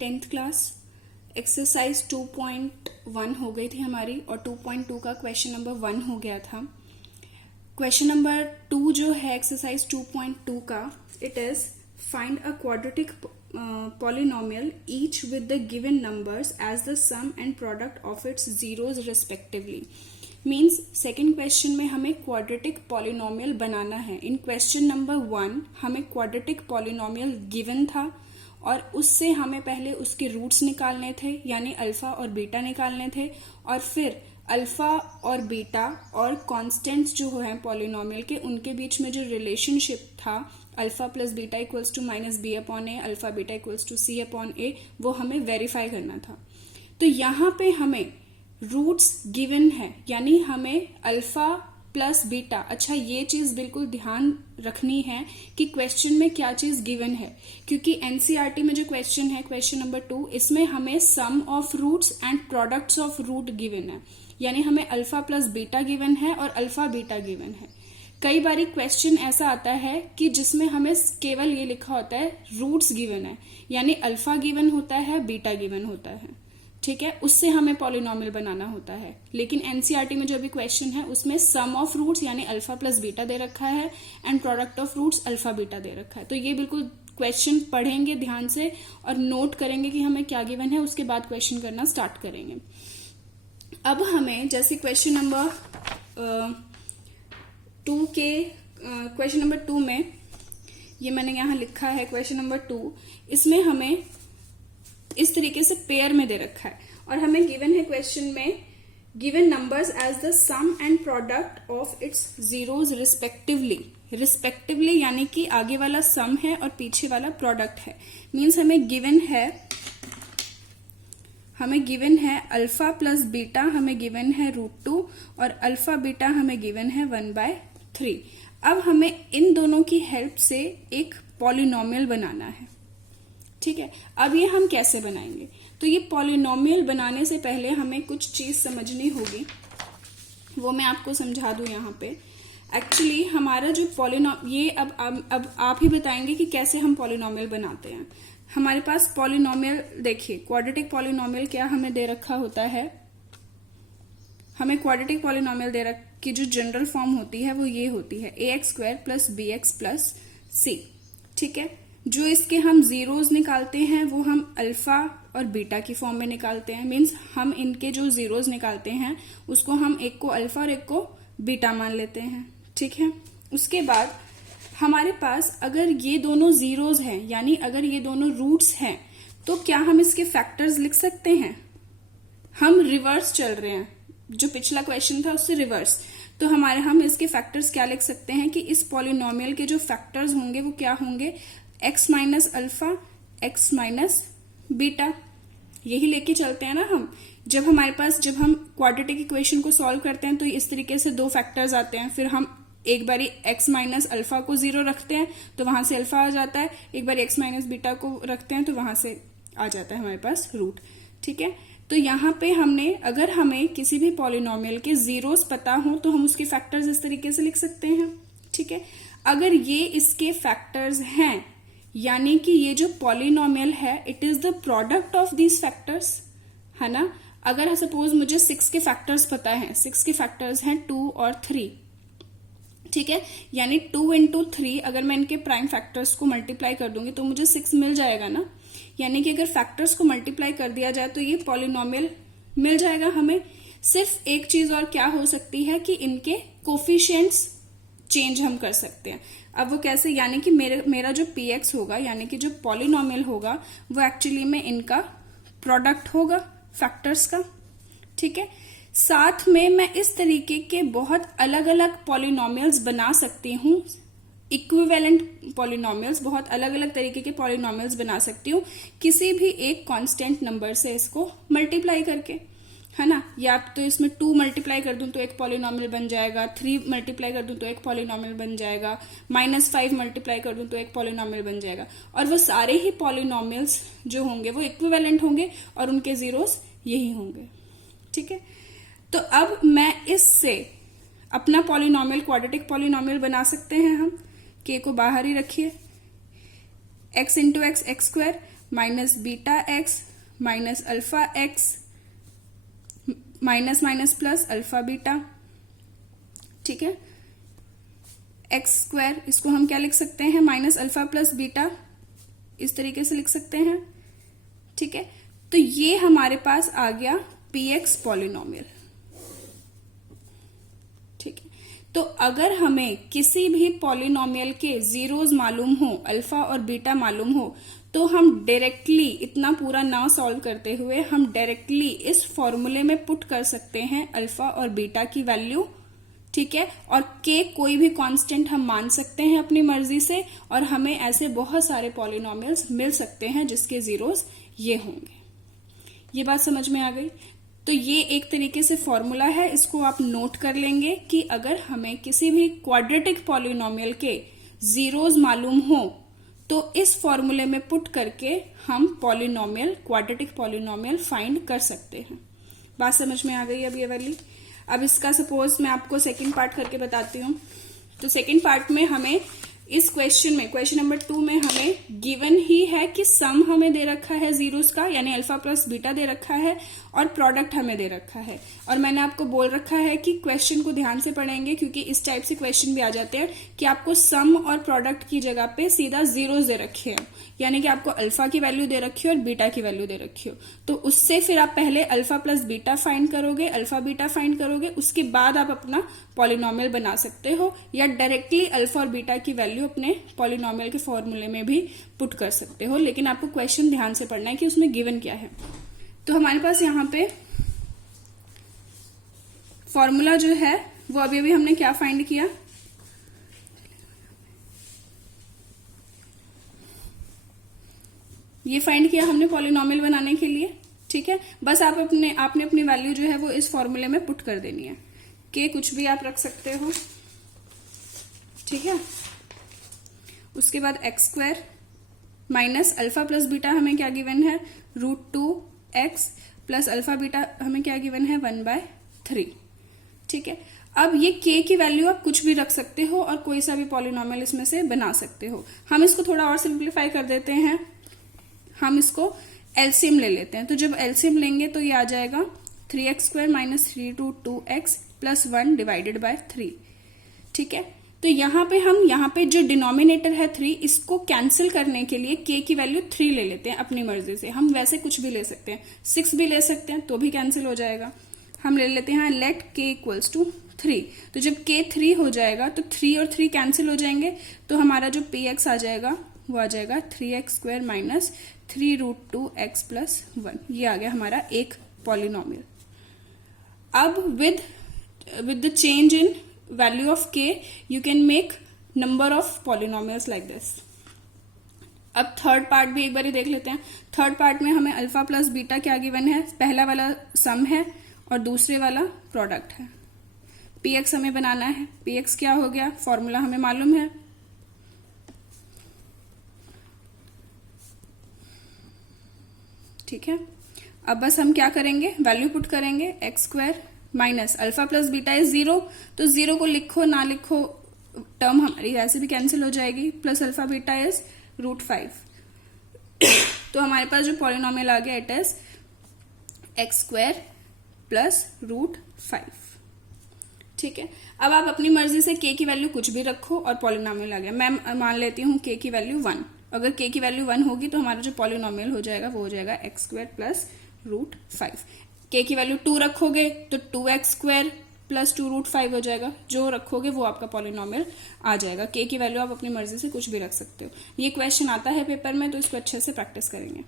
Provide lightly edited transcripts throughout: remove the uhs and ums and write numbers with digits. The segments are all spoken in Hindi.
10th क्लास एक्सरसाइज 2.1 हो गई थी हमारी और 2.2 का क्वेश्चन नंबर 1 हो गया था। क्वेश्चन नंबर 2 जो है एक्सरसाइज 2.2 का, it is find a quadratic polynomial each with the given numbers as the sum and product of its zeros respectively। Means second question में हमें क्वाड्रेटिक पॉलिनोमियल बनाना है। इन क्वेश्चन नंबर 1 हमें क्वाड्रेटिक पॉलिनोमियल गिवन था और उससे हमें पहले उसके रूट्स निकालने थे, यानी अल्फा और बीटा निकालने थे, और फिर अल्फा और बीटा और कांस्टेंट्स जो है पॉलिनोमियल के, उनके बीच में जो रिलेशनशिप था alpha plus beta equals to minus B upon A, alpha beta equals to C upon A, वो हमें वेरीफाई करना था। तो यहाँ पे हमें रूट्स गिवन है, यानी हमें अल्फा प्लस बीटा, अच्छा ये चीज बिल्कुल ध्यान रखनी है कि क्वेश्चन में क्या चीज गिवन है, क्योंकि एनसीईआरटी में जो क्वेश्चन है क्वेश्चन नंबर 2, इसमें हमें sum of roots and products of root given है, यानी हमें अल्फा प्लस बीटा गिवन है और अल्फा बीटा गिवन है। कई बारी क्वेश्चन ऐसा आता है कि जिसमें हमें केवल ये लिखा होता है रूट्स गिवन है, यानी अल्फा गिवन होता है, बीटा गिवन होता है, ठीक है, उससे हमें पॉलिनोमियल बनाना होता है। लेकिन एनसीईआरटी में जो अभी क्वेश्चन है उसमें सम ऑफ रूट्स यानी अल्फा प्लस बीटा दे रखा है and product of roots alpha beta दे रखा है। तो ये बिल्कुल क्वेश्चन पढ़ेंगे ध्यान से और नोट करेंगे कि हमें क्या गिवन है, उसके बाद क्वेश्चन करना स्टार्ट करेंगे। अब हमें जैसे क्वेश्चन नंबर 2 के क्वेश्चन नंबर 2 में ये मैंने यहाँ लिखा है क्वेश्चन नंबर 2, इसमें हमें इस तरीके से पेयर में दे रखा है और हमें गिवन है क्वेश्चन में given numbers as the sum and product of its zeroes respectively, यानी कि आगे वाला सम है और पीछे वाला प्रोडक्ट है। मीन्स हमें गिवन है अल्फा प्लस बीटा, हमें गिवन है √2 और अल्फा बीटा हमें गिवन है 1/3। अब हमें इन दोनों की हेल्प से एक पॉलिनोमियल बनाना है, ठीक है। अब ये हम कैसे बनाएंगे? तो ये पॉलिनोमियल बनाने से पहले हमें कुछ चीज समझनी होगी, वो मैं आपको समझा दूं यहाँ पे। एक्चुअली हमारा जो ये अब आप ही बताएंगे कि कैसे हम पॉलिनोमियल बनाते हैं। हमारे पास पॉलिनोमियल देखिए, क्वाड्रेटिक पॉलिनोमियल क्या हमें दे रखा होता है, हमें क्वाड्रेटिक पॉलिनोमियल की जो जनरल फॉर्म होती है वो ये होती है ax² + bx + c, ठीक है। जो इसके हम जीरोज निकालते हैं वो हम अल्फा और बीटा की फॉर्म में निकालते हैं। मीन्स हम इनके जो जीरोज निकालते हैं उसको हम एक को अल्फा और एक को बीटा मान लेते हैं, ठीक है। उसके बाद हमारे पास अगर ये दोनों जीरोज हैं, यानी अगर ये दोनों रूट्स हैं, तो क्या हम इसके फैक्टर्स लिख सकते हैं? हम रिवर्स चल रहे हैं, जो पिछला क्वेश्चन था उससे रिवर्स। तो हम इसके फैक्टर्स क्या लिख सकते हैं कि इस पॉलिनोमियल के जो फैक्टर्स होंगे वो क्या होंगे? x minus alpha, x minus beta, यही लेके चलते हैं ना हम। जब हम क्वाड्रेटिक इक्वेशन को सॉल्व करते हैं तो इस तरीके से दो फैक्टर्स आते हैं, फिर हम एक बारी x माइनस अल्फा को 0 रखते हैं तो वहां से अल्फा आ जाता है, एक बार x माइनस बीटा को रखते हैं तो वहां से आ जाता है हमारे पास रूट, ठीक है। तो यहाँ पे अगर हमें किसी भी पॉलिनोमियल के जीरोस पता हो तो हम उसके फैक्टर्स इस तरीके से लिख सकते हैं, ठीक है। अगर ये इसके फैक्टर्स हैं, यानी कि ये जो पॉलिनोमियल है it is the product of these factors, है ना। अगर सपोज मुझे 6 के फैक्टर्स पता है, 6 के फैक्टर्स हैं 2 और 3, ठीक है, यानी 2 × 3 अगर मैं इनके प्राइम फैक्टर्स को मल्टीप्लाई कर दूंगी तो मुझे 6 मिल जाएगा ना। यानी कि अगर फैक्टर्स को मल्टीप्लाई कर दिया जाए तो ये पॉलिनोमियल मिल जाएगा हमें। सिर्फ एक चीज और क्या हो सकती है कि इनके कोफिशिएंट्स चेंज हम कर सकते हैं। अब वो कैसे? यानी कि मेरा जो px होगा, यानी कि जो पॉलिनोमियल होगा वो एक्चुअली में इनका प्रोडक्ट होगा फैक्टर्स का, ठीक है। साथ में मैं इस तरीके के बहुत अलग अलग पॉलिनोमियल्स बना सकती हूँ, इक्विवेलेंट पॉलिनोमियल्स, बहुत अलग अलग तरीके के पॉलिनोमियल्स बना सकती हूँ किसी भी एक कांस्टेंट नंबर से इसको मल्टीप्लाई करके, है ना। या तो इसमें 2 मल्टीप्लाई कर दूं तो एक पॉलिनोमियल बन जाएगा, 3 मल्टीप्लाई कर दूं तो एक पॉलिनोमियल बन जाएगा, -5 मल्टीप्लाई कर दूं तो एक पॉलिनोमियल बन जाएगा, और वो सारे ही पॉलिनोमियल्स जो होंगे वो इक्विवेलेंट होंगे और उनके जीरोस यही होंगे, ठीक है। तो अब मैं इससे अपना पॉलिनोमियल, क्वाड्रेटिक पॉलिनोमियल बना सकते हैं हम। k को बाहर ही रखिए, x × x x² minus beta x minus alpha x minus minus plus alpha beta, ठीक है। एक्स स्क्वायर, इसको हम क्या लिख सकते हैं, माइनस अल्फा प्लस बीटा, इस तरीके से लिख सकते हैं, ठीक है। तो ये हमारे पास आ गया px पॉलिनोमियल, ठीक है। तो अगर हमें किसी भी पॉलिनोमियल के जीरोस मालूम हो, अल्फा और बीटा मालूम हो, तो हम डायरेक्टली इतना पूरा ना सॉल्व करते हुए हम डायरेक्टली इस फॉर्मूले में पुट कर सकते हैं अल्फा और बीटा की वैल्यू, ठीक है। और के कोई भी कांस्टेंट हम मान सकते हैं अपनी मर्जी से, और हमें ऐसे बहुत सारे पॉलिनोमियल्स मिल सकते हैं जिसके जीरोस ये होंगे। ये बात समझ में आ गई। तो ये एक तरीके से फॉर्मूला है, इसको आप नोट कर लेंगे कि अगर हमें किसी भी क्वाड्रेटिक पॉलिनोमियल के जीरोस मालूम हो तो इस फॉर्मूले में पुट करके हम पॉलिनोमियल, क्वाड्रेटिक पॉलिनोमियल फाइंड कर सकते हैं। बात समझ में आ गई अब ये वाली। अब इसका सपोज मैं आपको सेकंड पार्ट करके बताती हूँ। तो सेकंड पार्ट में हमें इस क्वेश्चन में, क्वेश्चन नंबर 2 में हमें गिवन ही है कि सम हमें दे रखा है जीरोस का, यानी अल्फा प्लस बीटा दे रखा है, और प्रोडक्ट हमें दे रखा है। और मैंने आपको बोल रखा है कि क्वेश्चन को ध्यान से पढ़ेंगे, क्योंकि इस टाइप से क्वेश्चन भी आ जाते हैं कि आपको सम और प्रोडक्ट की जगह पे सीधा जीरोस दे रखे हैं, यानी कि आपको अल्फा की वैल्यू दे रखी हो और बीटा की वैल्यू दे रखी हो। तो उससे फिर आप पहले अल्फा प्लस बीटा फाइंड करोगे, अल्फा बीटा फाइंड करोगे, उसके बाद आप अपना पॉलिनोमियल बना सकते हो, या डायरेक्टली अल्फा और बीटा की वैल्यू अपने पॉलिनोमियल के फॉर्मूले में भी पुट कर सकते हो। लेकिन आपको क्वेश्चन ध्यान से पढ़ना है कि उसमें गिवन क्या है। तो हमारे पास यहाँ पे फॉर्मूला जो है वो अभी हमने क्या फाइंड किया, ये फाइंड किया हमने पॉलिनोमियल बनाने के लिए, ठीक है। बस आपने अपनी वैल्यू जो है वो इस फॉर्मूले में पुट कर देनी है। के कुछ भी आप रख सकते हो, ठीक है। उसके बाद x square minus alpha plus beta हमें क्या गिवन है, √2x प्लस अल्फा बीटा हमें क्या गिवन है, 1/3, ठीक है। अब ये k की वैल्यू आप कुछ भी रख सकते हो और कोई सा भी पॉलिनोमियल इसमें से बना सकते हो। हम इसको थोड़ा और सिंप्लीफाई कर देते हैं, हम इसको एलसीएम ले लेते हैं। तो जब एलसीएम लेंगे तो ये आ जाएगा 3x² minus 3√2x plus 1 divided by 3, ठीक है। तो यहाँ पे जो डिनोमिनेटर है 3, इसको कैंसिल करने के लिए k की वैल्यू 3 ले लेते हैं अपनी मर्जी से। हम वैसे कुछ भी ले सकते हैं, 6 भी ले सकते हैं तो भी कैंसिल हो जाएगा। हम ले लेते हैं लेट k इक्वल्स टू 3। तो जब k 3 हो जाएगा तो 3 और 3 कैंसिल हो जाएंगे, तो हमारा जो px आ जाएगा वो आ जाएगा 3x² माइनस 3√2x प्लस 1। ये आ गया हमारा एक पॉलिनोमियल। अब with the change in value of k you can make number of polynomials like this. अब थर्ड पार्ट भी एक बार देख लेते हैं। थर्ड पार्ट में हमें अल्फा प्लस बीटा क्या गिवन है, पहला वाला सम है और दूसरे वाला प्रोडक्ट है। px हमें बनाना है, px क्या हो गया, फॉर्मूला हमें मालूम है, ठीक है। अब बस हम क्या करेंगे, वैल्यू पुट करेंगे, x² minus alpha plus beta is 0, तो 0 को लिखो ना लिखो टर्म हमारी ऐसे भी कैंसिल हो जाएगी, प्लस अल्फा बीटा इज √5। तो हमारे पास जो पॉलिनोमियल आ गया इट इज x² प्लस √5, ठीक है। अब आप अपनी मर्जी से k की वैल्यू कुछ भी रखो और पॉलिनोमियल आ गया। मैं मान लेती हूँ k की वैल्यू 1। अगर k की वैल्यू 1 होगी तो हमारा जो पॉलिनोमियल हो जाएगा वो हो जाएगा x² प्लस √5। k की वैल्यू 2 रखोगे तो 2x² प्लस 2√5 हो जाएगा। जो रखोगे वो आपका पॉलिनोमियल आ जाएगा। k की वैल्यू आप अपनी मर्जी से कुछ भी रख सकते हो। ये क्वेश्चन आता है पेपर में, तो इसको अच्छे से प्रैक्टिस करेंगे।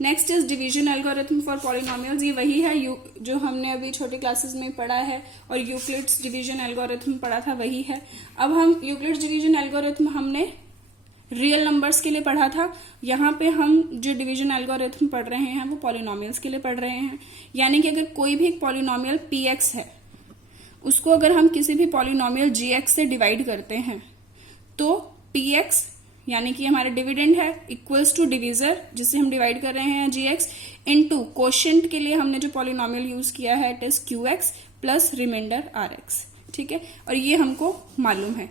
Next is division algorithm for polynomials. ये वही है जो हमने अभी छोटी क्लासेस में पढ़ा है, और यूक्लिड्स डिवीजन एल्गोरिथम पढ़ा था, वही है। अब हम यूक्लिड्स डिवीजन एल्गोरिथम हमने रियल नंबर्स के लिए पढ़ा था, यहाँ पे हम जो डिवीजन एल्गोरिथम पढ़ रहे हैं वो पॉलिनोमियल्स के लिए पढ़ रहे हैं। यानी कि अगर कोई भी एक पॉलिनोमियल px है, उसको अगर हम किसी भी पॉलिनोमियल gx से डिवाइड करते हैं तो px यानी कि हमारा डिविडेंड है इक्वल्स टू डिवीजर जिससे हम डिवाइड कर रहे हैं gx इनटू कोशेंट के लिए हमने जो पॉलिनोमियल यूज किया है it is qx plus remainder rx, ठीक है। और ये हमको मालूम है,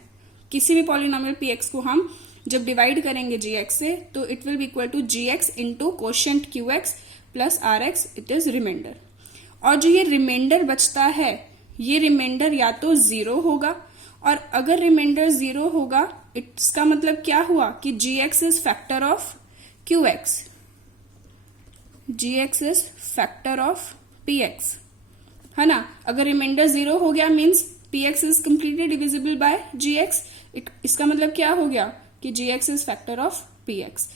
किसी भी पॉलिनोमियल px को हम जब डिवाइड करेंगे gx से तो it will be equal to gx into quotient qx plus rx, it is remainder. और जो ये रिमाइंडर बचता है ये रिमाइंडर या तो 0 होगा, और अगर रिमाइंडर 0 होगा इसका मतलब क्या हुआ कि gx is factor of qx, gx is factor of px, है ना। अगर रिमाइंडर 0 हो गया means px is completely divisible by gx, इसका मतलब क्या हो गया कि gx is factor of px।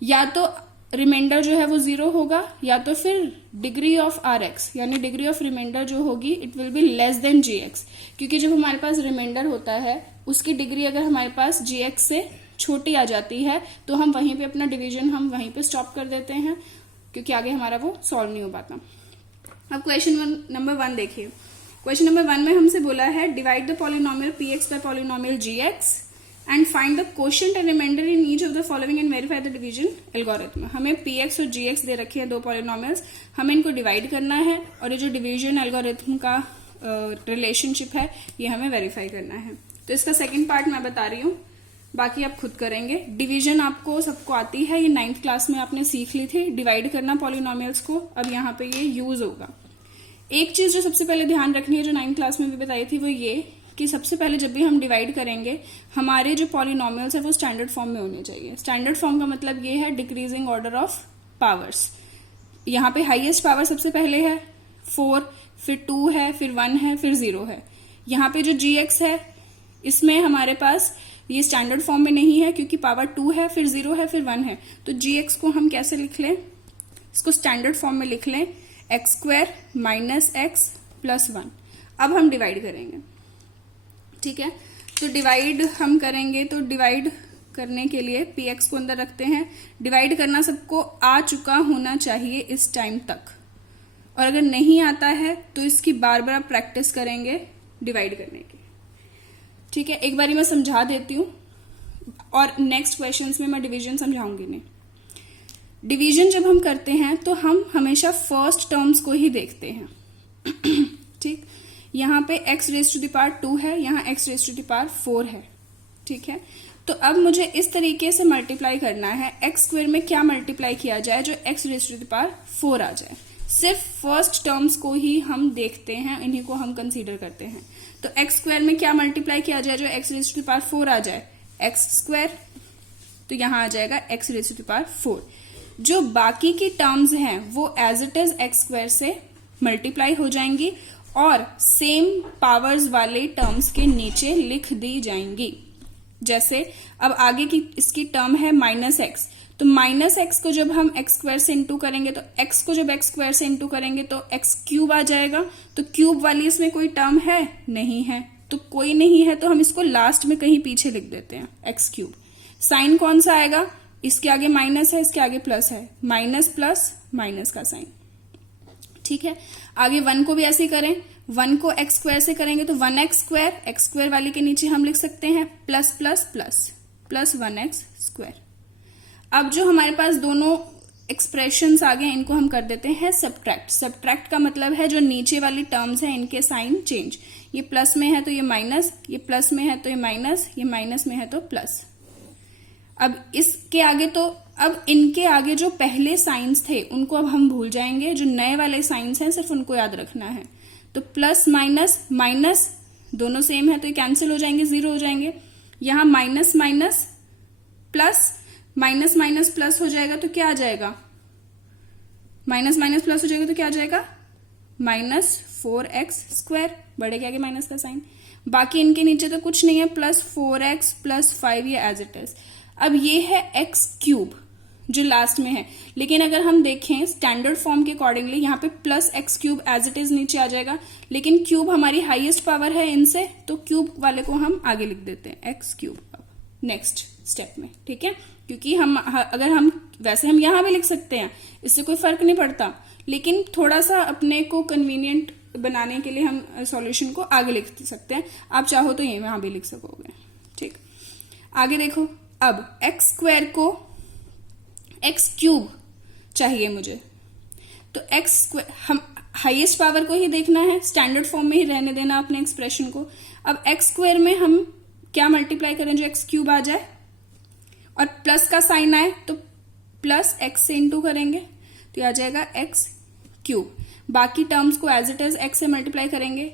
या तो रिमाइंडर जो है वो 0 होगा, या तो फिर डिग्री ऑफ rx यानी डिग्री ऑफ रिमाइंडर जो होगी it will be less than gx, क्योंकि जब हमारे पास रिमाइंडर होता है उसकी डिग्री अगर हमारे पास gx से छोटी आ जाती है तो हम वहीं पे अपना डिवीजन हम वहीं पे स्टॉप कर देते हैं, क्योंकि आगे हमारा वो सॉल्व नहीं हो पाता। अब क्वेश्चन नंबर 1 देखिए। क्वेश्चन नंबर 1 में हमसे बोला है divide the polynomial px by polynomial gx and find the quotient and remainder in each of the following and verify the division algorithm. हमें px और gx दे रखे हैं दो पॉलिनोमियल्स, हमें इनको डिवाइड करना है और ये जो डिवीजन एल्गोरिथम का रिलेशनशिप है ये हमें वेरीफाई करना है। तो इसका सेकेंड पार्ट मैं बता रही हूँ, बाकी आप खुद करेंगे। डिवीजन आपको सबको आती है, ये 9th क्लास में आपने सीख ली थी, डिवाइड करना पॉलिनोमियल्स को। अब यहाँ पे ये यूज होगा। एक चीज जो सबसे पहले ध्यान रखनी है जो 9th क्लास में भी बताई थी वो ये कि सबसे पहले जब भी हम डिवाइड करेंगे हमारे जो पॉलिनोमियल्स है वो स्टैंडर्ड फॉर्म में होने चाहिए। स्टैंडर्ड फॉर्म का मतलब ये है डिक्रीजिंग ऑर्डर ऑफ पावर्स। यहाँ पे हाईएस्ट पावर सबसे पहले है 4, फिर 2 है, फिर 1 है, फिर 0 है। यहाँ पे जो gx है इसमें हमारे पास ये स्टैंडर्ड फॉर्म में नहीं है क्योंकि पावर 2 है, फिर 0 है, फिर 1 है। तो gx को हम कैसे लिख लें, इसको स्टैंडर्ड फॉर्म में लिख लें x² माइनस x प्लस 1। अब हम डिवाइड करेंगे, ठीक है। तो डिवाइड हम करेंगे, तो डिवाइड करने के लिए px को अंदर रखते हैं। डिवाइड करना सबको आ चुका होना चाहिए इस टाइम तक, और अगर नहीं आता है तो इसकी बार बार प्रैक्टिस करेंगे डिवाइड करने की, ठीक है। एक बारी मैं समझा देती हूँ और नेक्स्ट क्वेश्चंस में मैं डिवीजन समझाऊंगी नहीं। डिवीजन जब हम करते हैं तो हम हमेशा फर्स्ट टर्म्स को ही देखते हैं, ठीक। यहाँ पे x raise to the power 2 है, यहाँ x raise to the power 4 है, ठीक है। तो अब मुझे इस तरीके से मल्टीप्लाई करना है, x² में क्या मल्टीप्लाई किया जाए जो x raise to the power 4 आ जाए। सिर्फ फर्स्ट टर्म्स को ही हम देखते हैं, इन्हीं को हम कंसीडर करते हैं। तो x² में क्या मल्टीप्लाई किया जाए जो x raise to the power 4 आ जाए, x²। तो यहां आ जाएगा x raise to the power 4। जो बाकी की टर्म्स हैं वो एज इट इज x² से मल्टीप्लाई हो जाएंगी और सेम पावर्स वाले टर्म्स के नीचे लिख दी जाएंगी। जैसे अब आगे की इसकी टर्म है -x, तो -x को जब हम x² से इंटू करेंगे तो x को जब x² से इंटू करेंगे तो x³ आ जाएगा। तो क्यूब वाली इसमें कोई टर्म है नहीं है, तो कोई नहीं है तो हम इसको लास्ट में कहीं पीछे लिख देते हैं x³। साइन कौन सा आएगा, इसके आगे माइनस है, इसके आगे प्लस है, माइनस प्लस माइनस का साइन, ठीक है। आगे 1 को भी ऐसे ही करें, 1 को x² से करेंगे तो 1x², x² वाली के नीचे हम लिख सकते हैं plus plus plus plus 1x²। अब जो हमारे पास दोनों एक्सप्रेशंस आ गए इनको हम कर देते हैं सब्ट्रैक्ट। सब्ट्रैक्ट का मतलब है जो नीचे वाली टर्म्स हैं इनके साइन चेंज। ये प्लस में है तो ये माइनस, ये प्लस में है तो ये माइनस, ये माइनस में है तो प्लस। अब इसके आगे तो अब इनके आगे जो पहले साइंस थे उनको अब हम भूल जाएंगे, जो नए वाले साइंस हैं सिर्फ उनको याद रखना है। तो प्लस माइनस माइनस दोनों सेम है तो ये कैंसिल हो जाएंगे, 0 हो जाएंगे। यहां minus minus plus, minus minus plus हो जाएगा तो क्या आ जाएगा, माइनस माइनस प्लस हो जाएगा तो क्या आ जाएगा -4x², बड़े के आगे माइनस का साइन। बाकी इनके नीचे तो कुछ नहीं है, +4x + 5 ये एज इट इज। अब ये है x³ जो लास्ट में है, लेकिन अगर हम देखें स्टैंडर्ड फॉर्म के अकॉर्डिंगली यहाँ पे +x³ एज इट इज नीचे आ जाएगा, लेकिन क्यूब हमारी हाईएस्ट पावर है इनसे तो क्यूब वाले को हम आगे लिख देते हैं x³ नेक्स्ट स्टेप में, ठीक है। क्योंकि हम अगर हम वैसे हम यहां भी लिख सकते हैं, इससे कोई फर्क नहीं पड़ता, लेकिन थोड़ा सा अपने को कन्वीनियंट बनाने के लिए हम सॉल्यूशन को आगे लिख सकते हैं। आप चाहो तो ये वहां भी लिख सकोगे, ठीक। आगे देखो, अब x² को x³ चाहिए मुझे, तो x² हम हाईएस्ट पावर को ही देखना है, स्टैंडर्ड फॉर्म में ही रहने देना अपने एक्सप्रेशन को। अब x² में हम क्या मल्टीप्लाई करें जो x³ आ जाए, और प्लस का साइन आए तो प्लस एक्स से इंटू करेंगे तो आ जाएगा एक्स क्यूब। बाकी टर्म्स को एज इट इज एक्स से मल्टीप्लाई करेंगे,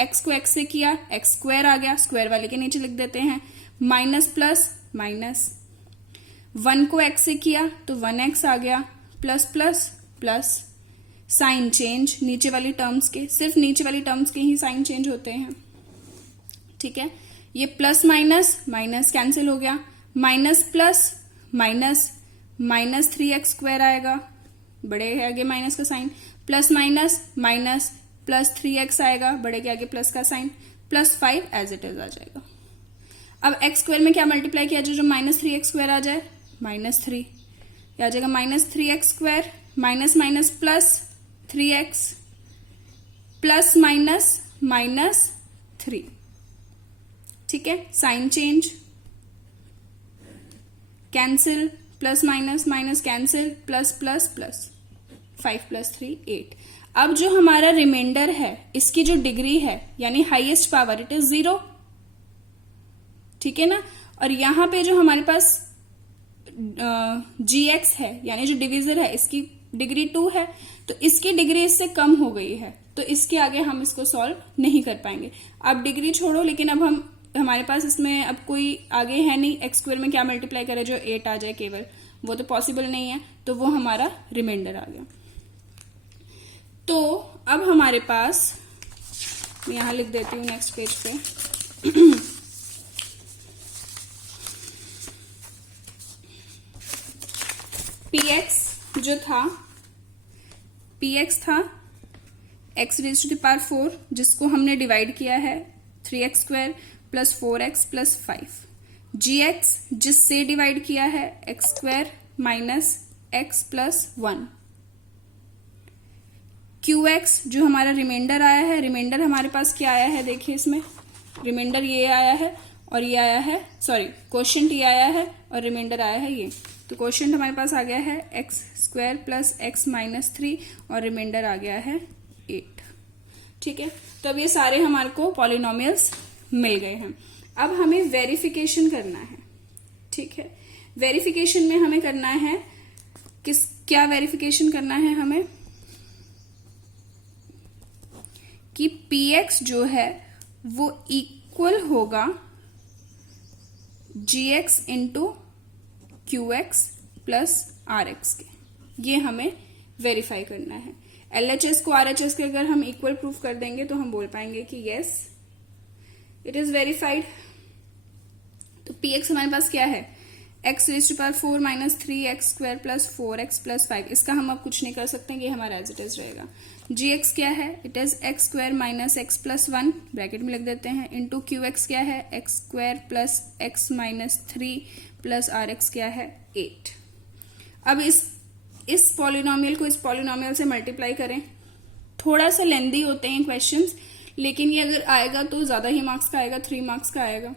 एक्स को एक्स से किया एक्स स्क्वायर आ गया, स्क्वायर वाले के नीचे लिख देते हैं, माइनस प्लस माइनस, 1 को एक्स से किया तो 1x आ गया, plus plus plus, sign change नीचे वाली टर्म्स के, सिर्फ नीचे वाली टर्म्स के ही साइन चेंज होते हैं, ठीक है। ये प्लस माइनस माइनस कैंसिल हो गया, minus plus minus, minus 3x square आएगा, बड़े के आगे माइनस का sign, plus minus minus, plus 3x आएगा, बड़े के आगे प्लस का sign, plus 5 as it is आ जाएगा। अब x स्क्वायर में क्या मल्टीप्लाई किया जाए जो माइनस 3x स्क्वायर आ जाए, -3 आ जाएगा, minus 3x square, minus minus plus 3x, plus minus minus 3, ठीक है। Sign change, cancel, plus minus minus cancel, plus plus plus, 5 + 3 8। अब जो हमारा रिमाइंडर है इसकी जो डिग्री है यानी हाईएस्ट पावर इट इज 0, ठीक है ना। और यहां पे जो हमारे पास gx है यानी जो डिविजर है इसकी डिग्री 2 है, तो इसकी डिग्री इससे कम हो गई है, तो इसके आगे हम इसको सॉल्व नहीं कर पाएंगे। अब डिग्री छोड़ो, लेकिन अब हमारे पास इसमें अब कोई आगे है नहीं, एक्स स्क्वायर में क्या मल्टीप्लाई करे जो 8 आ जाए केवल, वो तो पॉसिबल नहीं है, तो वो हमारा रिमाइंडर आ गया। तो अब हमारे पास, मैं यहां लिख देती हूँ नेक्स्ट पेज पे, px जो था, px था x raise to the power 4 जिसको हमने डिवाइड किया है 3x square plus 4x plus 5, gx जिससे डिवाइड किया है x square minus x plus 1, qx जो हमारा रिमाइंडर आया है, रिमाइंडर हमारे पास क्या आया है देखिए, इसमें रिमाइंडर ये आया है और ये आया है, सॉरी क्वोशिएंट ये आया है और रिमाइंडर आया है ये, तो क्वोशिएंट हमारे पास आ गया है x square plus x minus 3 और रिमाइंडर आ गया है 8, ठीक है। तो अब ये सारे हमारे को पॉलिनोमियल्स मिल गए हैं। अब हमें वेरिफिकेशन करना है, ठीक है। वेरिफिकेशन में हमें करना है क्या वेरिफिकेशन करना है हमें कि px जो है वो इक्वल होगा gx into qx plus rx के, ये हमें वेरीफाई करना है। LHS को RHS के अगर हम इक्वल प्रूफ कर देंगे तो हम बोल पाएंगे कि यस इट इज वेरीफाइड। तो px हमारे पास क्या है, x raise to power 4 minus 3x square plus 4x plus 5, इसका हम अब कुछ नहीं कर सकते, ये हमारा एज इट इज रहेगा। gx क्या है, it is x square minus x plus 1, bracket में लिख देते हैं, इंटू qx क्या है, x square plus x minus 3 plus rx क्या है 8। अब इस पॉलिनोमियल को इस पॉलिनोमियल से मल्टीप्लाई करें, थोड़ा सा लेंदी होते हैं क्वेश्चंस, लेकिन ये अगर आएगा तो ज्यादा ही मार्क्स का आएगा, 3 मार्क्स का आएगा।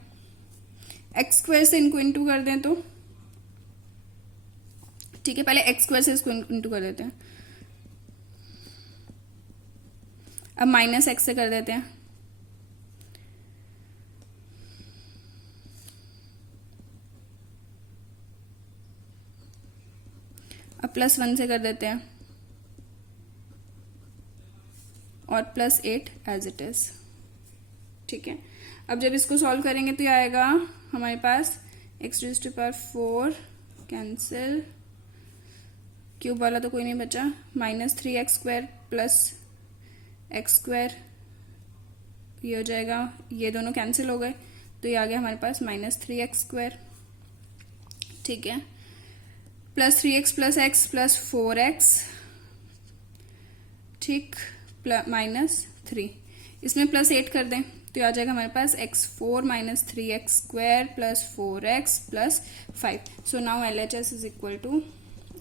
एक्स स्क्वायर से इनको इंटू कर दें तो ठीक है, पहले एक्स स्क्वायर से इसको इंटू कर देते हैं, अब माइनस एक्स से कर देते हैं, अब प्लस 1 से कर देते हैं और प्लस 8 एज इट इज, ठीक है। अब जब इसको सॉल्व करेंगे तो ये आएगा हमारे पास x raise to power 4 cancel, cube वाला तो कोई नहीं बचा, minus 3x square plus x square, ये हो जाएगा, ये दोनों कैंसिल हो गए तो ये आ गया हमारे पास माइनस 3x स्क्वायर, ठीक है, plus 3x plus x plus 4x, ठीक, माइनस 3, इसमें प्लस 8 कर दें तो आ जाएगा हमारे पास x4 minus 3x square plus 4x plus 5। So now LHS is equal to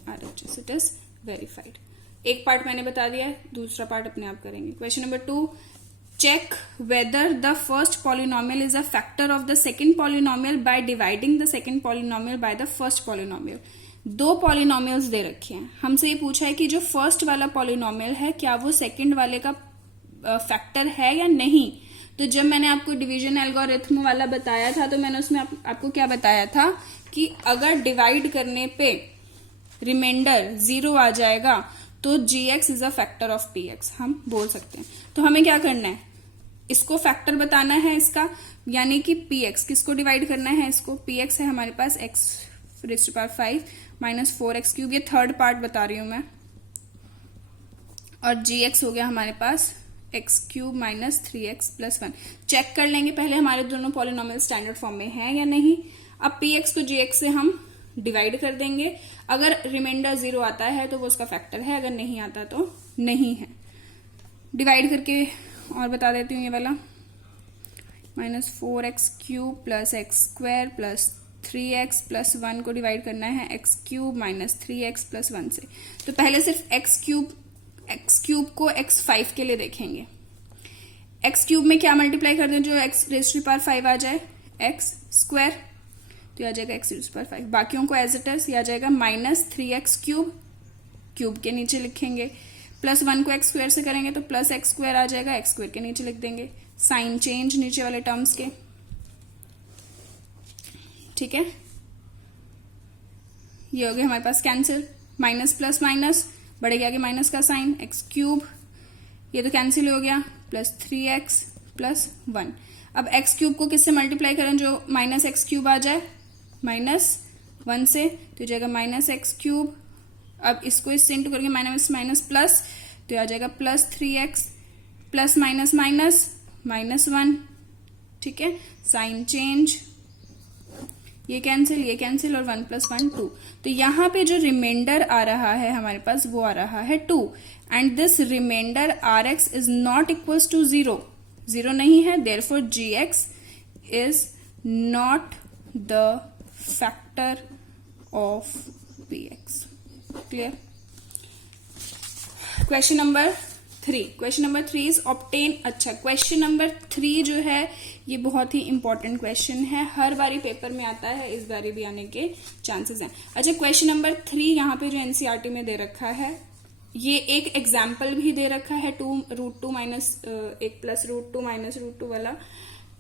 RHS, it is verified. एक पार्ट मैंने बता दिया है, दूसरा पार्ट अपने आप करेंगे। Question number 2, check whether the first polynomial is a factor of the second polynomial by dividing the second polynomial by the first polynomial। दो पॉलिनोमियल्स दे रखे हैं, हमसे ये पूछा है कि जो फर्स्ट वाला पॉलिनोमियल है क्या वो सेकंड वाले का फैक्टर है या नहीं। तो जब मैंने आपको डिवीजन एल्गोरिथम वाला बताया था तो मैंने उसमें आपको क्या बताया था कि अगर डिवाइड करने पे रिमाइंडर 0 आ जाएगा तो gx is a factor of px, हम बोल सकते हैं। तो हमें क्या करना है, इसको फैक्टर बताना है इसका, यानी कि px किसको डिवाइड करना है, इसको px है हमारे पास x⁵ माइनस 4x3, ये थर्ड पार्ट बता रही हूं मैं, और gx हो गया हमारे पास x³ minus 3x plus 1। Check कर लेंगे पहले हमारे दोनों पॉलिनोमियल स्टैंडर्ड फॉर्म में है या नहीं। अब px को gx से हम डिवाइड कर देंगे, अगर रिमाइंडर 0 आता है तो वो उसका फैक्टर है, अगर नहीं आता तो नहीं है। डिवाइड करके और बता देती हूँ, ये वाला minus 4x³ plus x² plus 3x plus 1 को डिवाइड करना है x³ माइनस 3x प्लस 1 से। तो पहले सिर्फ x³ को x5 के लिए देखेंगे। x³ में क्या मल्टीप्लाई कर दें जो x⁵ आ जाए, x², तो यह आ जाएगा x⁵, बाकियों को एज इट इज यह आ जाएगा माइनस 3x³ क्यूब के नीचे लिखेंगे, प्लस 1 को x² से करेंगे तो प्लस x² आ जाएगा, x² के नीचे लिख देंगे, साइन चेंज नीचे वाले टर्म्स के, ठीक है। ये हो गया हमारे पास कैंसिल, माइनस प्लस माइनस बढ़ेगा आगे माइनस का साइन, x³, ये तो कैंसिल हो गया, प्लस 3x प्लस 1। अब x³ को किससे मल्टीप्लाई करें जो माइनस x³ आ जाए, माइनस 1 से, तो जाएगा माइनस x³। अब इसको इससे इंटू करके माइनस माइनस प्लस, तो आ जाएगा plus 3x plus minus minus minus 1, ठीक है। साइन चेंज, ये कैंसिल और 1 प्लस 1 2। तो यहाँ पे जो रिमाइंडर आ रहा है हमारे पास वो आ रहा है 2, and this remainder rx is not equals to 0, 0 नहीं है, therefore gx is not the factor of px। Clear. Question number 3 is obtain. अच्छा, क्वेश्चन नंबर 3 जो है ये बहुत ही इंपॉर्टेंट क्वेश्चन है, हर बारी पेपर में आता है, इस बारी भी आने के चांसेस हैं। अच्छा, क्वेश्चन नंबर 3 यहाँ पे जो एनसीईआरटी में दे रखा है, ये एक एग्जाम्पल भी दे रखा है, √2 माइनस 1 प्लस √2 माइनस √2 वाला।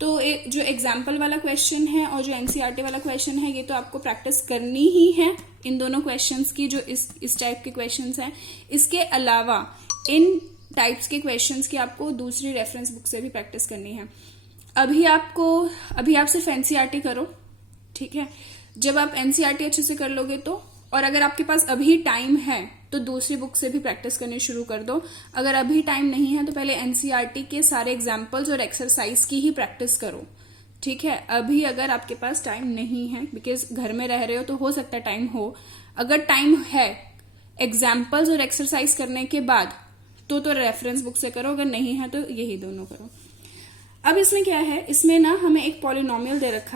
तो जो एग्जाम्पल वाला क्वेश्चन है और जो एनसीईआरटी वाला क्वेश्चन है, ये तो आपको प्रैक्टिस करनी ही है इन दोनों क्वेश्चंस की, जो इस टाइप के क्वेश्चंस हैं। इसके अलावा इन टाइप्स के क्वेश्चंस की आपको दूसरी रेफरेंस बुक से भी प्रैक्टिस करनी है। अभी आप सिर्फ एनसीईआरटी करो, ठीक है। जब आप एनसीईआरटी अच्छे से कर लोगे तो, और अगर आपके पास अभी टाइम है तो दूसरी बुक से भी प्रैक्टिस करनी शुरू कर दो। अगर अभी टाइम नहीं है तो पहले एनसीईआरटी के सारे एग्जाम्पल्स और एक्सरसाइज की ही प्रैक्टिस करो, ठीक है। अभी अगर आपके पास टाइम नहीं है, बिकॉज घर में रह रहे हो तो हो सकता है टाइम हो, अगर टाइम है एग्जाम्पल्स और एक्सरसाइज करने के बाद तो रेफरेंस बुक से करो, अगर नहीं है तो यही दोनों करो। अब इसमें क्या है, इसमें ना हमें एक पॉलिनोमियल दे रखा है